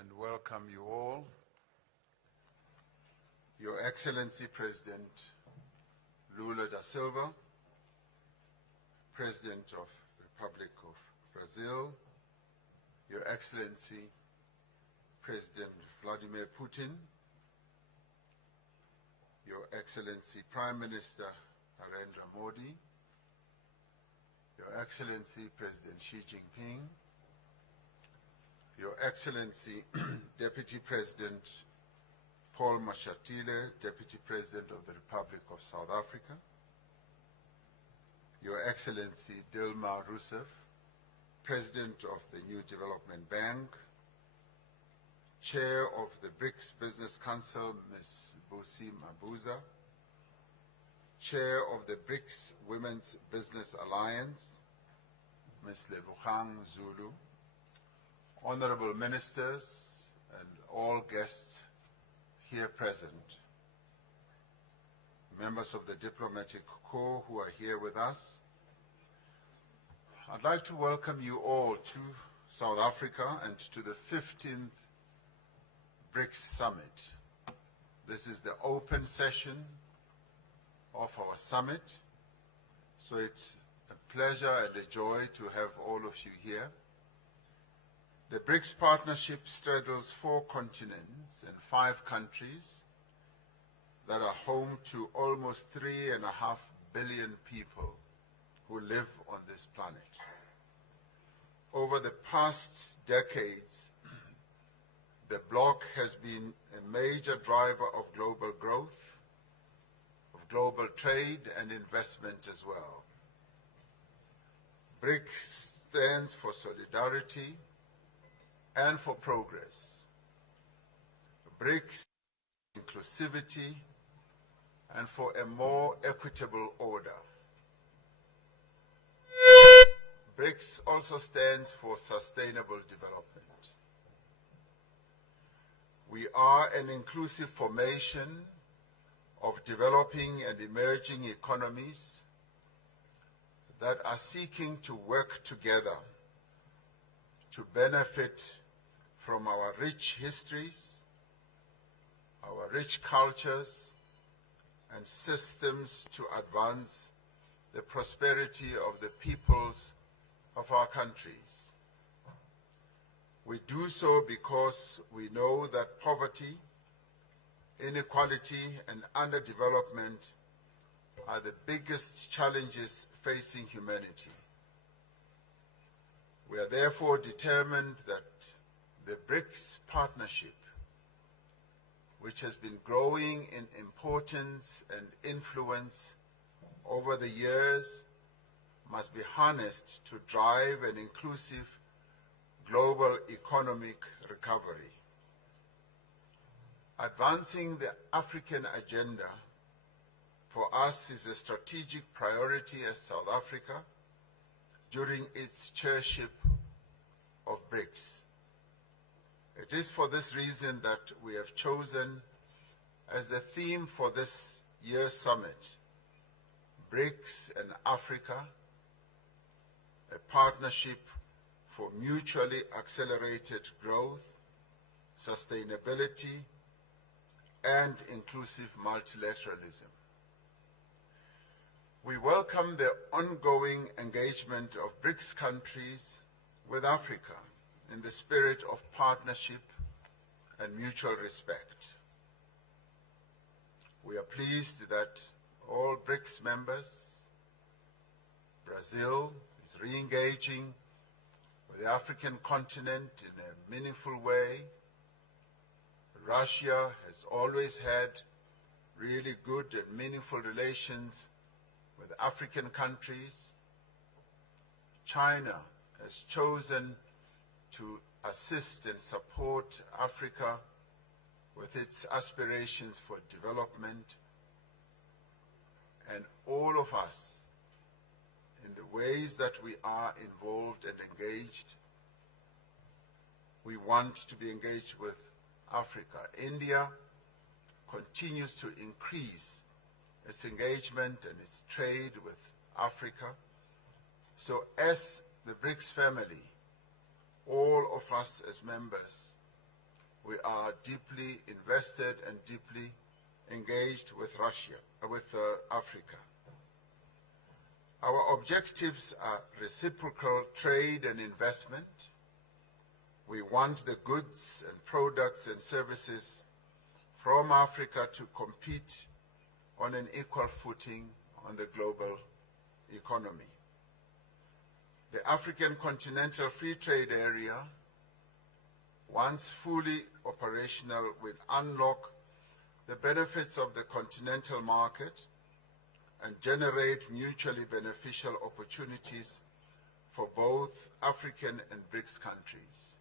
and welcome you all. Your Excellency President Lula da Silva, President of the Republic of Brazil, Your Excellency President Vladimir Putin, Your Excellency Prime Minister Narendra Modi, Your Excellency President Xi Jinping, Your Excellency Deputy President Paul Mashatile, Deputy President of the Republic of South Africa, Your Excellency Dilma Rousseff, President of the New Development Bank, Chair of the BRICS Business Council, Ms. Busi Mabuza, Chair of the BRICS Women's Business Alliance, Ms. Lebogang Zulu, Honorable Ministers and all guests here present, members of the diplomatic corps who are here with us, I'd like to welcome you all to South Africa and to the 15th BRICS Summit. This is the open session of our summit, so it's a pleasure and a joy to have all of you here. The BRICS partnership straddles 4 continents and 5 countries that are home to almost 3.5 billion people who live on this planet. Over the past decades, the bloc has been a major driver of global growth, of global trade and investment as well. BRICS stands for solidarity and for progress. BRICS, inclusivity, and for a more equitable order. BRICS also stands for sustainable development. We are an inclusive formation of developing and emerging economies that are seeking to work together to benefit from our rich histories, our rich cultures, and systems to advance the prosperity of the peoples of our countries. We do so because we know that poverty, inequality, and underdevelopment are the biggest challenges facing humanity. We are therefore determined that the BRICS partnership, which has been growing in importance and influence over the years, must be harnessed to drive an inclusive global economic recovery. Advancing the African agenda for us is a strategic priority as South Africa during its chairship of BRICS. It is for this reason that we have chosen as the theme for this year's summit, BRICS and Africa, a partnership for mutually accelerated growth, sustainability, and inclusive multilateralism. We welcome the ongoing engagement of BRICS countries with Africa in the spirit of partnership and mutual respect. We are pleased that all BRICS members, Brazil is re-engaging with the African continent in a meaningful way. Russia has always had really good and meaningful relations with African countries. China has chosen to assist and support Africa with its aspirations for development. And all of us, in the ways that we are involved and engaged, we want to be engaged with Africa. India continues to increase its engagement and its trade with Africa. So as the BRICS family, all of us as members we are deeply invested and deeply engaged with Africa. Our objectives are reciprocal trade and investment. We want the goods and products and services from Africa to compete on an equal footing on the global economy. The African Continental Free Trade Area, once fully operational, will unlock the benefits of the continental market and generate mutually beneficial opportunities for both African and BRICS countries.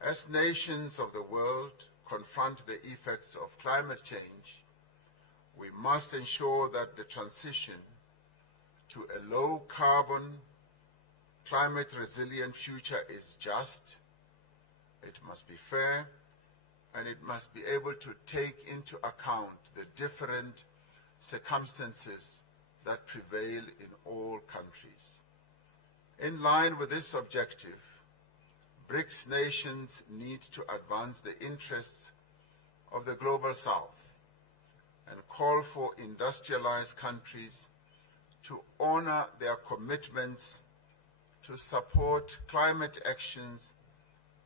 As nations of the world confront the effects of climate change, we must ensure that the transition to a low-carbon, climate-resilient future is just, it must be fair, and it must be able to take into account the different circumstances that prevail in all countries. In line with this objective, BRICS nations need to advance the interests of the Global South and call for industrialized countries to honor their commitments to support climate actions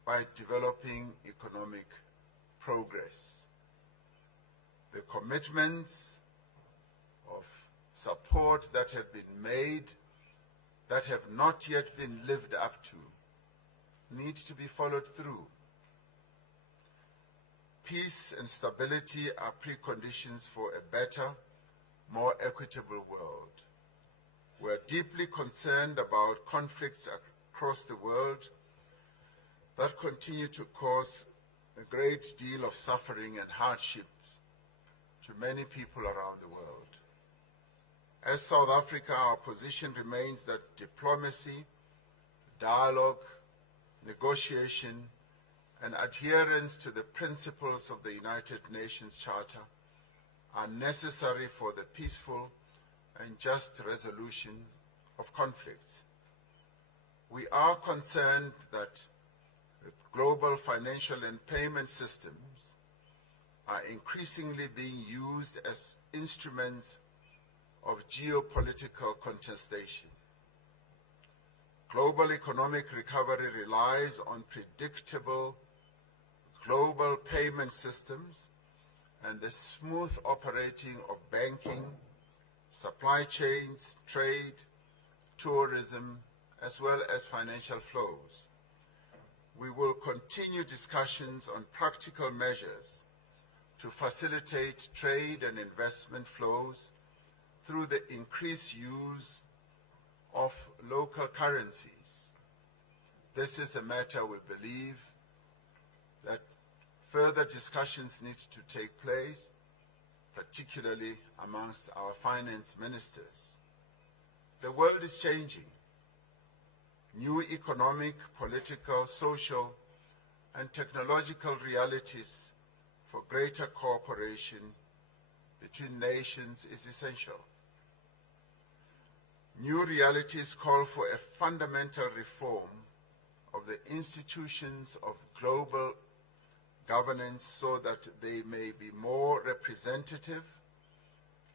by developing economic progress. The commitments of support that have been made, that have not yet been lived up to, need to be followed through. Peace and stability are preconditions for a better, more equitable world. We are deeply concerned about conflicts across the world that continue to cause a great deal of suffering and hardship to many people around the world. As South Africa, our position remains that diplomacy, dialogue, negotiation, and adherence to the principles of the United Nations Charter are necessary for the peaceful and just resolution of conflicts. We are concerned that the global financial and payment systems are increasingly being used as instruments of geopolitical contestation. Global economic recovery relies on predictable global payment systems and the smooth operating of banking, supply chains, trade, tourism, as well as financial flows. We will continue discussions on practical measures to facilitate trade and investment flows through the increased use of local currencies. This is a matter we believe that further discussions need to take place, particularly amongst our finance ministers. The world is changing. New economic, political, social, and technological realities for greater cooperation between nations is essential. New realities call for a fundamental reform of the institutions of global governance so that they may be more representative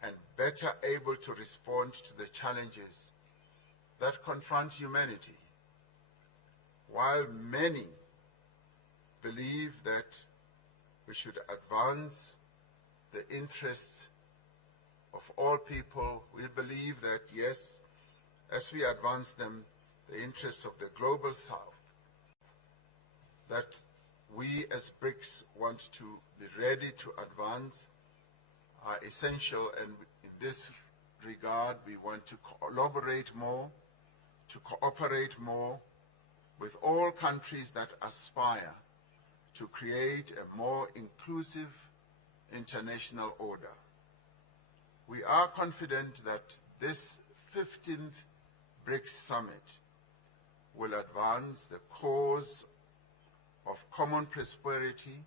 and better able to respond to the challenges that confront humanity. While many believe that we should advance the interests of all people, we believe that, yes, as we advance them, the interests of the Global South, that we as BRICS want to be ready to advance are essential, and in this regard we want to collaborate more, to cooperate more with all countries that aspire to create a more inclusive international order. We are confident that this 15th BRICS Summit will advance the cause of common prosperity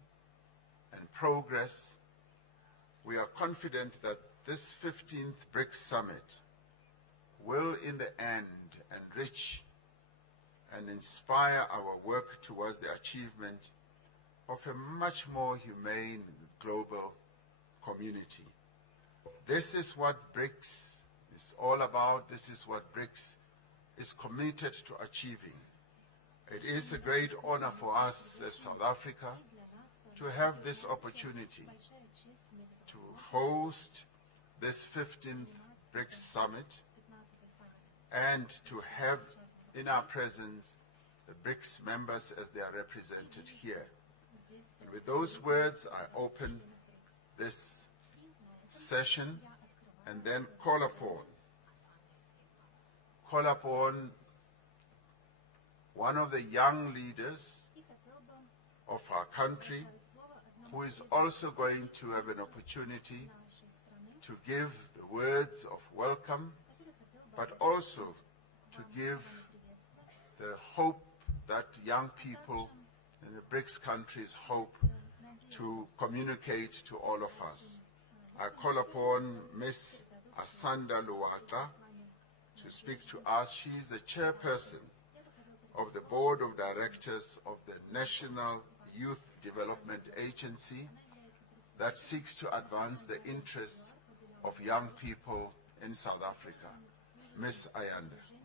and progress. We are confident that this 15th BRICS Summit will in the end enrich and inspire our work towards the achievement of a much more humane global community. This is what BRICS is all about. This is what BRICS is committed to achieving. It is a great honor for us as South Africa to have this opportunity to host this 15th BRICS Summit and to have in our presence the BRICS members as they are represented here. And with those words, I open this session and then call upon one of the young leaders of our country who is also going to have an opportunity to give the words of welcome, but also to give the hope that young people in the BRICS countries hope to communicate to all of us. I call upon Ms. Asanda Luwaka to speak to us. She is the chairperson of the Board of Directors of the National Youth Development Agency that seeks to advance the interests of young people in South Africa. Ms. Ayanda.